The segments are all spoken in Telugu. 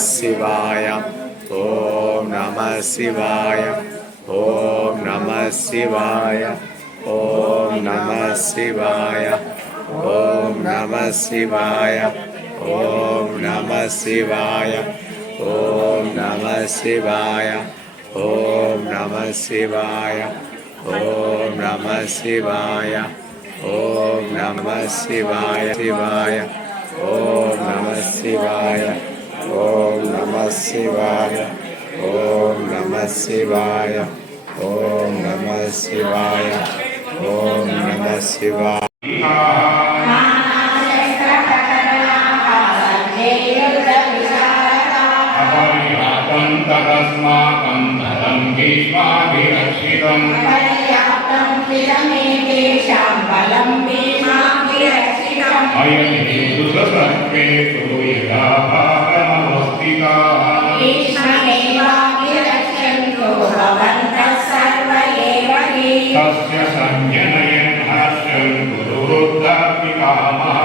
శివాయ ఓం నమః శివాయ ఓం నమః శివాయ ఓం నమః శివాయ ఓం నమః శివాయ ఓం నమః శివాయ ఓం నమః శివాయ ఓం నమః శివాయ ఓం నమః శివాయ ఓం నమః శివాయ శివాయ ఓం నమః శివాయ ఓం నమః శివాయ ఓం నమః శివాయ ఓం నమః శివాయ ఓం నమః శివాయ तस्माकं धनं भीष्माभिरक्षितम् अयं हेतु सत्त्वेषु यदा भागमवस्थिताः तस्य संजनयन् हर्षन् गुरुवृद्धापितामहः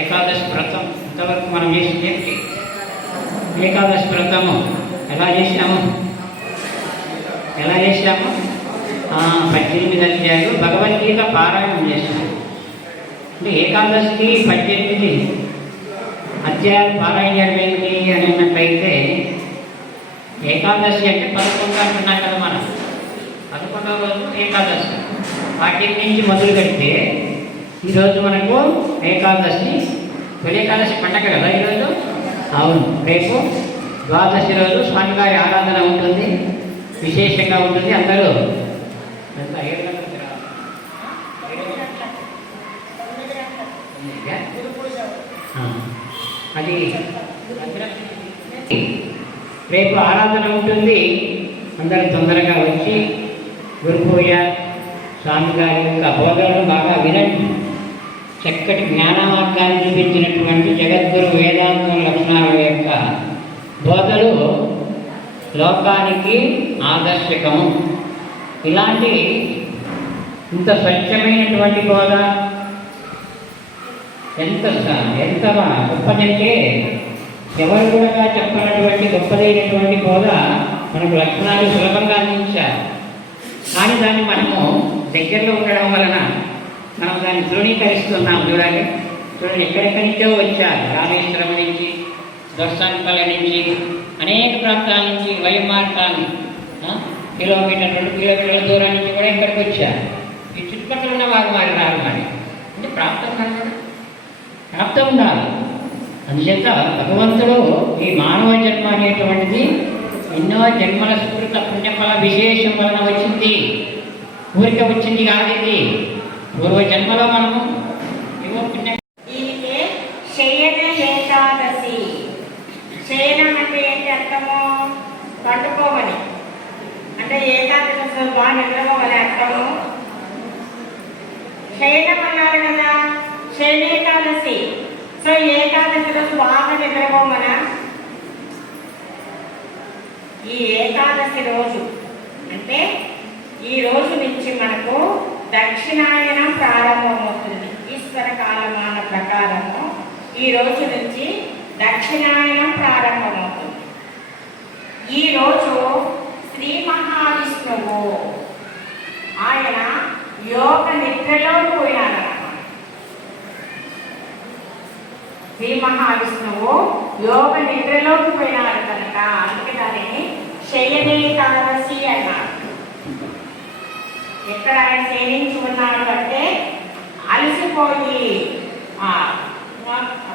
ఏకాదశి వ్రతం ఇంతవరకు మనం చేసింది ఏకాదశి వ్రతము ఎలా చేసాము 18 అధ్యాయులు భగవద్గీత పారాయణం చేశాము. అంటే ఏకాదశికి 18 అధ్యాయాలు పారాయణం ఏంటి అని అన్నట్లయితే ఏకాదశి అంటే 11 అంటున్నాం కదా మనం. 11వ రోజు ఏకాదశి. వాటి నుంచి మొదలు పెడితే ఈరోజు మనకు ఏకాదశి, తొలి ఏకాదశి పండగ కదా ఈరోజు. అవును, రేపు ద్వాదశి రోజు స్వామివారి ఆరాధన ఉంటుంది, విశేషంగా ఉంటుంది. అందరూ అది రేపు ఆరాధన ఉంటుంది. అందరూ తొందరగా వచ్చి గురు పూజ, స్వామివారి యొక్క బోధనలు బాగా వినండి. చక్కటి జ్ఞాన మార్గాన్ని చూపించినటువంటి జగద్గురు వేదాంతం లక్షణాల యొక్క బోధలు లోకానికి ఆదర్శకము. ఇలాంటి ఇంత స్వచ్ఛమైనటువంటి బోధ ఎంత గొప్పదంటే ఎవరు కూడా చెప్పినటువంటి గొప్పదైనటువంటి బోధ మనకు లక్షణాలు సులభంగా అందించారు. కానీ దాన్ని మనము దగ్గరలో ఉండడం వలన మనం దాన్ని ధృవీకరిస్తున్నాం. చూడండి ఎక్కడెక్కడి నుంచో వచ్చారు. రామేశ్వరం నుంచి, దొర్సానిపల్లి నుంచి, అనేక ప్రాంతాల నుంచి, వైమార్గాన్ని కిలోమీటర్ 2 కిలోమీటర్ల దూరం నుంచి కూడా ఇక్కడికి వచ్చారు. ఈ చుట్టుపక్కల ఉన్న వారు రారు. మరి అంటే ప్రాప్తం ఉండాలి. అందుచేత భగవంతుడు ఈ మానవ జన్మ అనేటువంటిది ఎన్నో జన్మల స్ఫూర్త పుణ్యఫల విశేషం వలన వచ్చింది. ఊరిక వచ్చింది కాదు. ఇది పూర్వజన్మలో మనము ఏవో పుణ్య. దీనికే శయన ఏకాదశి. శయనం అంటే ఏంటి అర్థము? పండుకోమని. అంటే ఏకాదశి బాగా నిద్రపోవాలి అర్థము. శయనం అన్నారు కదా, శయనేకాదశి. సో ఏకాదశి రోజు బాగా నిద్రపోమన. ఈ ఏకాదశి రోజు అంటే ఈ రోజు నుంచి మనకు దక్షిణాయనం ప్రారంభమవుతుంది. ఈశ్వర కాలమాన ప్రకారము ఈ రోజు నుంచి దక్షిణాయనం ప్రారంభమవుతుంది. ఈ రోజు శ్రీ మహావిష్ణువు ఆయన యోగ నిద్రలో పోయినారన్నమాట. శ్రీ మహావిష్ణువు యోగ నిద్రలోకి పోయినాడు కనుక అందుకే దానిని శయనేకాదశి అన్నారు. ఎక్కడ ఆయన శయనించి ఉన్నాడు అంటే అలసిపోయి,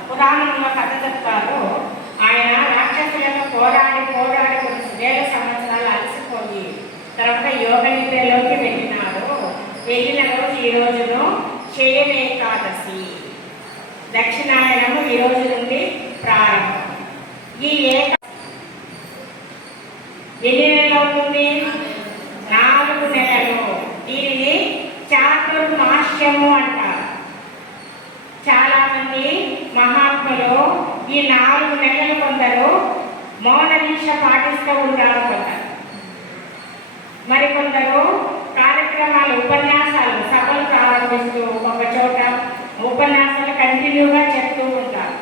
పురాణంలో కథ చెప్తారు. ఆయన రాక్షసులతో పోరాడి వేల సంవత్సరాలు అలసిపోయి తర్వాత యోగ నిద్రలోకి వెళ్ళినాడు. వెళ్ళిన రోజు ఈ రోజును శయనేకాదశి. దక్షిణాయనము ఈ రోజు నుండి ప్రారంభం. ఈ ఎన్ని నెలలు అవుతుంది? 4 నెలలు. దీనిని చాతుర్మాస్యము అంటారు. చాలా ఈ 4 నెలలు కొందరు మౌన దీక్ష పాటిస్తూ ఉంటారు కొందరు. మరికొందరు కార్యక్రమాలు, ఉపన్యాసాలు, సభలు ప్రారంభిస్తూ ఒక చోట ఉపన్యాసాలు కంటిన్యూగా చెప్తూ ఉంటారు.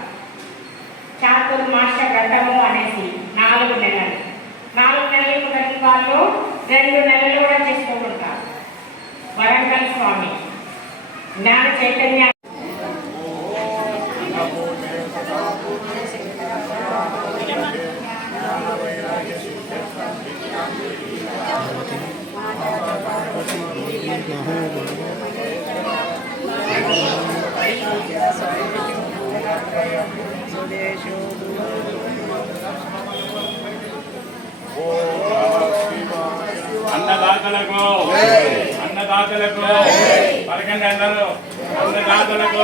చాతుర్మాస వ్రతము అనేసి 4 నెలలు. 4 నెలలు ప్రతి వాళ్ళు 2 నెలలు కూడా చేస్తూ ఉంటారు. వరంగల్ స్వామి జ్ఞాన చైతన్య అన్నదాతలకు పలకండి అందరూ అన్నదాతలకు